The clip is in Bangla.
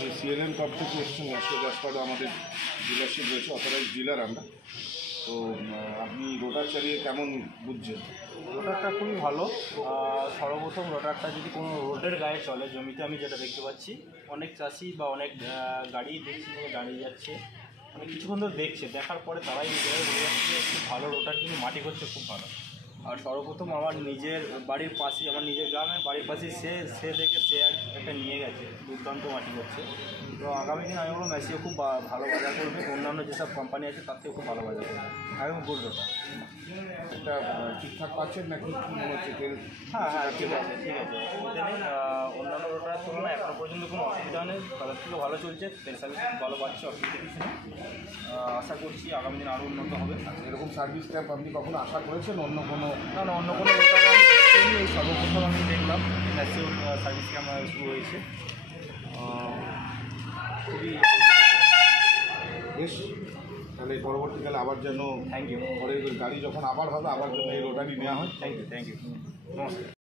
আপনি সিএলএন কপ থেকে এসেছেন ন্যাশনাল আমাদের ডিলারশিপ রয়েছে, অথরাইজ ডিলার আমরা। তো আপনি রোটার চালিয়ে কেমন বুঝছেন? রোটারটা খুবই ভালো। সর্বপ্রথম রোটারটা যদি কোনো রোডের গায়ে চলে, জমিতে আমি যেটা দেখতে পাচ্ছি অনেক চাষি বা অনেক গাড়ি দেখছি যে দাঁড়িয়ে যাচ্ছে, মানে কিছুক্ষণ ধরে দেখছে, দেখার পরে তারাই নিজেরাই বলে যাচ্ছে যে খুব ভালো রোটার, কিন্তু মাটি করছে খুব ভালো। আর সর্বপ্রথম আমার নিজের বাড়ির পাশে, আমার নিজের গ্রামের বাড়ির পাশে সে দেখে সে একটা নিয়ে গেছে, দুর্দান্ত মাটি করছে। তো আগামী দিন আমি বলবো ম্যাসিও খুব ভালো বাজার করবে, অন্যান্য যেসব কোম্পানি আছে তার থেকে খুব ভালো বাজার করবে। এবং গুড রোটার এটা ঠিকঠাক পাচ্ছেন নাকি কী মনে হচ্ছে তেল? হ্যাঁ, ঠিক আছে, অসুবিধা নেই। অন্যান্য রোটারের তুলনায় এখনও পর্যন্ত কোনো অসুবিধা নেই, তাদের থেকে ভালো চলছে, তেল সার্ভিস খুব ভালো পাচ্ছে, অসুবিধা কিছু নেই। আশা করছি আগামী দিন আরও উন্নত হবে। এরকম সার্ভিস ট্যাপ আপনি কখনো আশা করেছেন অন্য কোনো? না, অন্য কোনো রোটার আমি এই সর্বপ্রথম আমি দেখলাম ন্যাশনাল সার্ভিসে আমার শুরু হয়েছে। খুবই বেশ, তাহলে পরবর্তীকালে আবার যেন থ্যাংক ইউ। পরের গাড়ি যখন আবার হবে আবার যেন এই রোটারই নেওয়া হয়। Thank you. নমস্কার।